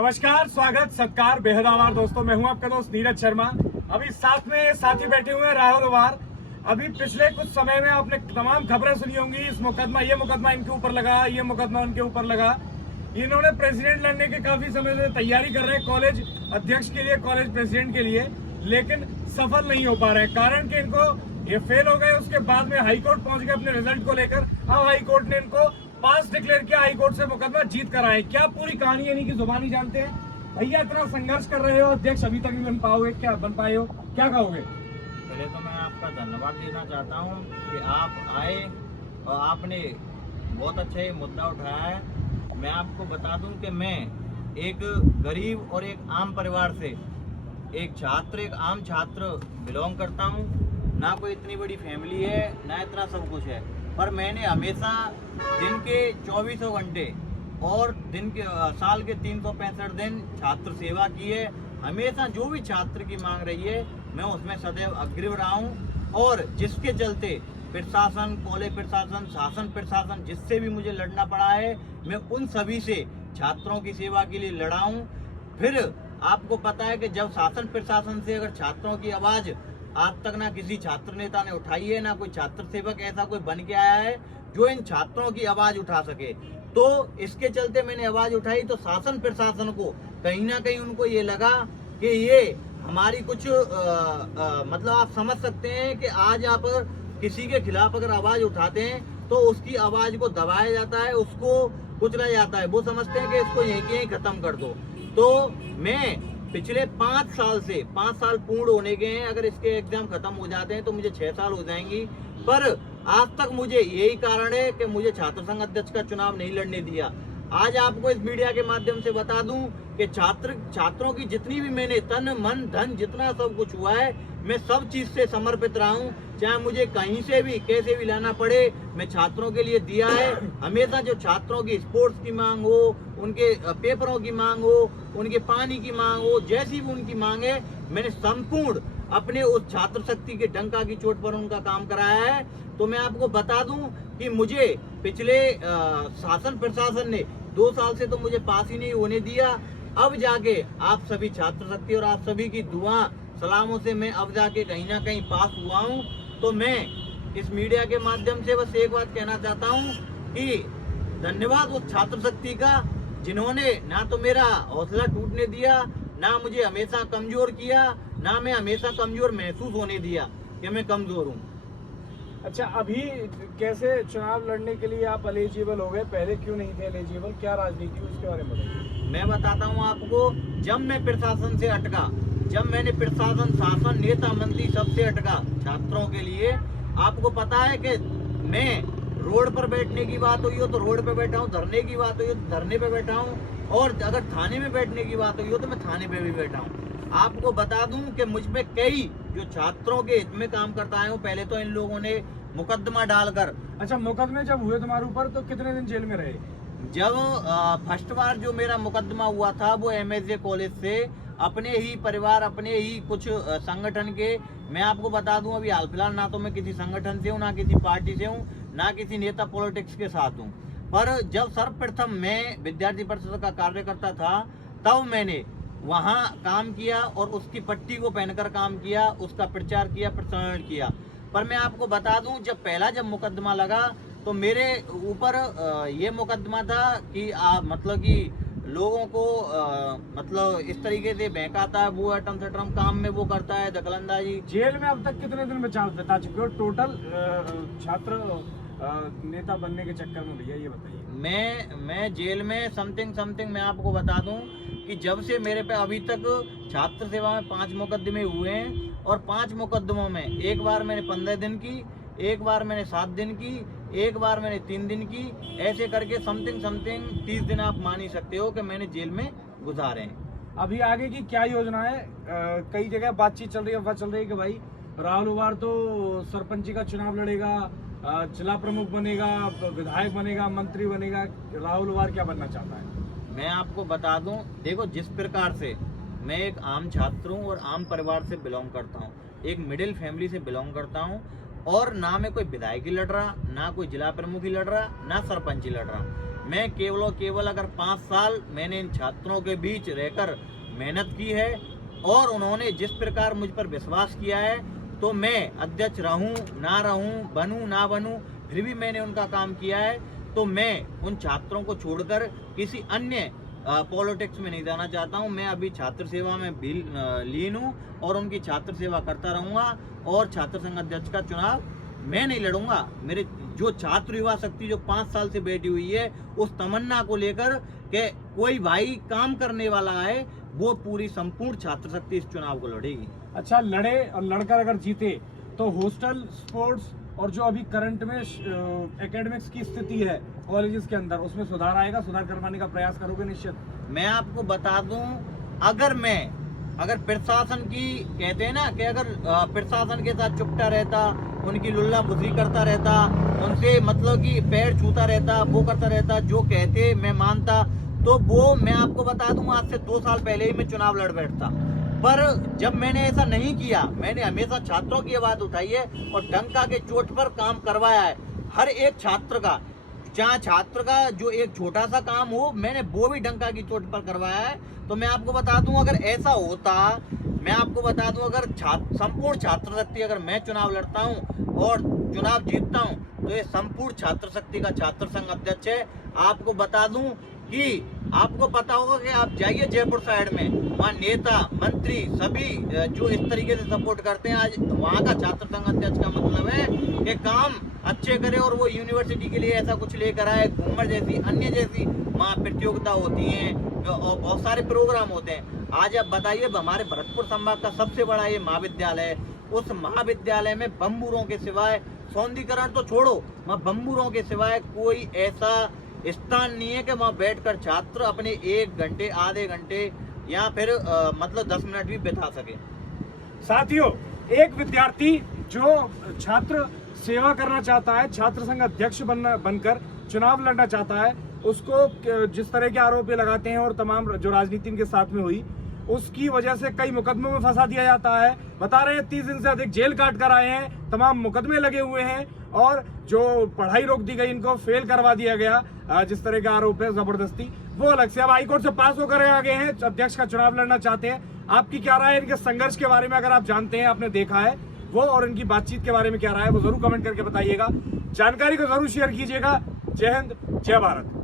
नमस्कार, स्वागत, सत्कार, बेहद आभार दोस्तों। मैं हूं आपका दोस्त नीरज शर्मा। अभी साथ में साथी बैठे हुए हैं राहुल उवार। अभी पिछले कुछ समय में आपने तमाम खबरें सुनी होंगी। ये मुकदमा इनके ऊपर लगा, ये मुकदमा उनके ऊपर लगा। इन्होंने प्रेसिडेंट लड़ने के काफी समय से तैयारी कर रहे हैं, कॉलेज अध्यक्ष के लिए, कॉलेज प्रेसिडेंट के लिए, लेकिन सफल नहीं हो पा रहे हैं। कारण कि इनको ये फेल हो गए। उसके बाद में हाईकोर्ट पहुंच गए अपने रिजल्ट को लेकर। अब हाईकोर्ट ने इनको पास डिक्लेयर किया, हाईकोर्ट से मुकदमा जीत कर आए। क्या पूरी कहानी है इनकी जुबानी जानते हैं। भैया इतना संघर्ष कर रहे हो, अध्यक्ष अभी तक नहीं बन पाओगे, क्या बन पाए हो, क्या कहोगे? पहले तो मैं आपका धन्यवाद देना चाहता हूं कि आप आए और आपने बहुत अच्छा ये मुद्दा उठाया है। मैं आपको बता दूं कि मैं एक गरीब और एक आम परिवार से एक आम छात्र बिलोंग करता हूं। ना कोई इतनी बड़ी फैमिली है, ना इतना सब कुछ है, पर मैंने हमेशा दिन के 24 घंटे और साल के 365 दिन छात्र सेवा की है। हमेशा जो भी छात्र की मांग रही है, मैं उसमें सदैव अग्रिम रहा हूँ। और जिसके चलते प्रशासन, कॉलेज प्रशासन, शासन प्रशासन, जिससे भी मुझे लड़ना पड़ा है, मैं उन सभी से छात्रों की सेवा के लिए लड़ा हूँ। फिर आपको पता है कि जब शासन प्रशासन से अगर छात्रों की आवाज़ आज तक ना किसी छात्र नेता ने उठाई है, ना कोई छात्र सेवक ऐसा कोई बन के आया है जो इन छात्रों की आवाज़ उठा सके, तो इसके चलते मैंने आवाज़ उठाई। तो शासन प्रशासन को कहीं ना कहीं उनको ये लगा कि ये हमारी कुछ मतलब आप समझ सकते हैं कि आज आप किसी के खिलाफ अगर आवाज़ उठाते हैं तो उसकी आवाज़ को दबाया जाता है, उसको कुचला जाता है। वो समझते हैं कि इसको यहीं के यहीं ख़त्म कर दो। तो मैं पिछले 5 साल से 5 साल पूर्ण होने के हैं। अगर इसके एग्जाम खत्म हो जाते हैं तो मुझे 6 साल हो जाएंगी। पर आज तक मुझे यही कारण है कि मुझे छात्र संघ अध्यक्ष का चुनाव नहीं लड़ने दिया। आज आपको इस मीडिया के माध्यम से बता दूं कि छात्रों की जितनी भी मैंने तन मन धन जितना सब कुछ हुआ है, मैं सब चीज से समर्पित रहा हूं। चाहे मुझे कहीं से भी कैसे भी लाना पड़े, मैं छात्रों के लिए दिया है। हमेशा जो छात्रों की स्पोर्ट्स की मांग हो, उनके पेपरों की मांग हो, उनके पानी की मांग हो, जैसी भी उनकी मांग है, मैंने संपूर्ण अपने उस छात्र शक्ति के डंका की चोट पर उनका काम कराया है। तो मैं आपको बता दूं कि मुझे पिछले शासन प्रशासन ने 2 साल से तो मुझे पास ही नहीं होने दिया। अब जाके आप सभी छात्र शक्ति और आप सभी की दुआ सलामों से मैं अब जाके कहीं ना कहीं पास हुआ हूँ। तो मैं इस मीडिया के माध्यम से बस एक बात कहना चाहता हूँ कि धन्यवाद उस छात्र शक्ति का, जिन्होंने ना तो मेरा हौसला टूटने दिया, ना मुझे हमेशा कमजोर किया, ना मैं हमेशा कमजोर महसूस होने दिया कि मैं कमजोर हूँ। अच्छा, अभी कैसे चुनाव लड़ने के लिए आप एलिजिबल हो गए? पहले क्यों नहीं थे एलिजिबल? क्या राजनीति, उसके बारे में बताइए। मैं बताता हूँ आपको। जब मैं प्रशासन से अटका, जब मैंने प्रशासन, शासन, नेता, मंत्री सबसे अटका छात्रों के लिए, आपको पता है कि मैं रोड पर बैठने की बात हुई हो तो रोड पे बैठा हूँ, धरने की बात हुई हो तो धरने पे बैठा हूँ, और अगर थाने में बैठने की बात हुई हो तो मैं थाने पे भी बैठा हूँ। आपको बता दूं कि मुझ में कई जो छात्रों के हित में काम करता है, पहले तो इन लोगों ने मुकदमा डालकर। अच्छा, मुकदमे जब हुए तुम्हारे ऊपर तो कितने दिन जेल में रहे? जब फर्स्ट बार जो मेरा मुकदमा हुआ था वो MSJ कॉलेज से अपने ही परिवार, अपने ही कुछ संगठन के, मैं आपको बता दूं अभी हाल फिलहाल ना तो मैं किसी संगठन से हूँ, ना किसी पार्टी से हूँ, ना किसी नेता पॉलिटिक्स के साथ हूँ। पर जब सर्वप्रथम मैं विद्यार्थी परिषद का कार्यकर्ता था, तब मैंने वहाँ काम किया और उसकी पट्टी को पहनकर काम किया, उसका प्रचार किया, प्रसारण किया। पर मैं आपको बता दूं, जब मुकदमा लगा तो मेरे ऊपर ये मुकदमा था कि मतलब कि लोगों को मतलब इस तरीके से बहकाता है, वो अटम सटम काम में वो करता है, दखलंदाजी। जेल में अब तक कितने दिन बता चुके हो टोटल छात्र नेता बनने के चक्कर में? भैया ये बताइए। मैं जेल में समथिंग मैं आपको बता दूं कि जब से मेरे पे अभी तक छात्र सेवा में 5 मुकदमे हुए हैं, और 5 मुकदमों में एक बार मैंने 15 दिन की, एक बार मैंने 7 दिन की, एक बार मैंने 3 दिन की, ऐसे करके समथिंग 30 दिन आप मान ही सकते हो कि मैंने जेल में गुजारे हैं। अभी आगे की क्या योजना है? कई जगह बातचीत चल रही है, अफवाह चल रही है कि भाई राहुल उवार तो सरपंची का चुनाव लड़ेगा, जिला प्रमुख बनेगा, विधायक बनेगा, मंत्री बनेगा। राहुल उवार क्या बनना चाहता है? मैं आपको बता दूं, देखो जिस प्रकार से मैं एक आम छात्र हूँ और आम परिवार से बिलोंग करता हूँ, एक मिडिल फैमिली से बिलोंग करता हूँ, और ना मैं कोई विधायक ही लड़ रहा, ना कोई जिला प्रमुख ही लड़ रहा, ना सरपंच ही लड़ रहा। मैं केवल और केवल अगर 5 साल मैंने इन छात्रों के बीच रहकर मेहनत की है और उन्होंने जिस प्रकार मुझ पर विश्वास किया है, तो मैं अध्यक्ष रहूं ना रहूं, बनूं ना बनूं, फिर भी मैंने उनका काम किया है। तो मैं उन छात्रों को छोड़कर किसी अन्य पॉलिटिक्स में नहीं जाना चाहता हूं। मैं अभी छात्र सेवा में भी लीन हूं और उनकी छात्र सेवा करता रहूंगा। और छात्र संघ अध्यक्ष का चुनाव मैं नहीं लड़ूंगा। मेरे जो छात्र युवा शक्ति जो 5 साल से बैठी हुई है, उस तमन्ना को लेकर कि कोई भाई काम करने वाला है, वो पूरी संपूर्ण छात्र शक्ति इस चुनाव को लड़ेगी। अच्छा, लड़े और लड़कर अगर जीते तो हॉस्टल, स्पोर्ट्स और जो अभी करंट में एकेडमिक्स की स्थिति है कॉलेजेस के अंदर, उसमें सुधार आएगा? सुधार करवाने का प्रयास करोगे निश्चित? मैं आपको बता दूं, अगर प्रशासन की कहते हैं ना कि अगर प्रशासन के साथ चुपटा रहता, उनकी लुल्ला बुद्धि करता रहता, उनसे मतलब कि पैर छूता रहता, वो करता रहता, जो कहते मैं मानता, तो वो मैं आपको बता दूं आज से 2 साल पहले ही मैं चुनाव लड़ बैठता। पर जब मैंने ऐसा नहीं किया, मैंने हमेशा छात्रों की आवाज उठाई है और डंका के चोट पर काम करवाया है। हर एक छात्र का, जहाँ छात्र का जो एक छोटा सा काम हो, मैंने वो भी डंका की चोट पर करवाया है। तो मैं आपको बता दूं, अगर ऐसा होता, मैं आपको बता दूं, अगर संपूर्ण छात्र शक्ति, अगर मैं चुनाव लड़ता हूं और चुनाव जीतता हूं, तो ये संपूर्ण छात्र शक्ति का छात्र संघ अध्यक्ष है। आपको बता दूं कि आपको पता होगा कि आप जाइए जयपुर साइड में, वहाँ नेता मंत्री सभी जो इस तरीके से सपोर्ट करते हैं, आज वहाँ का छात्र संघ अध्यक्ष का मतलब है कि काम अच्छे करे और वो यूनिवर्सिटी के लिए ऐसा कुछ लेकर आए। घूमर जैसी अन्य जैसी वहाँ प्रतियोगिता होती हैं और बहुत सारे प्रोग्राम होते हैं। आज आप बताइए, हमारे भरतपुर संभाग का सबसे बड़ा ये महाविद्यालय है, उस महाविद्यालय में बम्बूरों के सिवाय, सौंदर्यीकरण तो छोड़ो, वहाँ बम्बूरों के सिवाय कोई ऐसा स्थान नहीं है कि वहाँ बैठकर छात्र अपने 1 घंटे आधे घंटे या फिर मतलब 10 मिनट भी बिता सके। साथियों, एक विद्यार्थी जो छात्र सेवा करना चाहता है, छात्र संघ अध्यक्ष बनकर चुनाव लड़ना चाहता है, उसको जिस तरह के आरोप लगाते हैं और तमाम जो राजनीति के साथ में हुई, उसकी वजह से कई मुकदमों में फंसा दिया जाता है। बता रहे हैं 30 दिन से अधिक जेल काट कर आए हैं, तमाम मुकदमे लगे हुए हैं और जो पढ़ाई रोक दी गई, इनको फेल करवा दिया गया, जिस तरह का आरोप है जबरदस्ती, वो अलग से। अब हाईकोर्ट से पास होकर आ गए हैं, अध्यक्ष का चुनाव लड़ना चाहते हैं। आपकी क्या राय है इनके संघर्ष के बारे में? अगर आप जानते हैं, आपने देखा है वो, और इनकी बातचीत के बारे में क्या राय है, वो जरूर कमेंट करके बताइएगा। जानकारी को जरूर शेयर कीजिएगा। जय हिंद, जय भारत।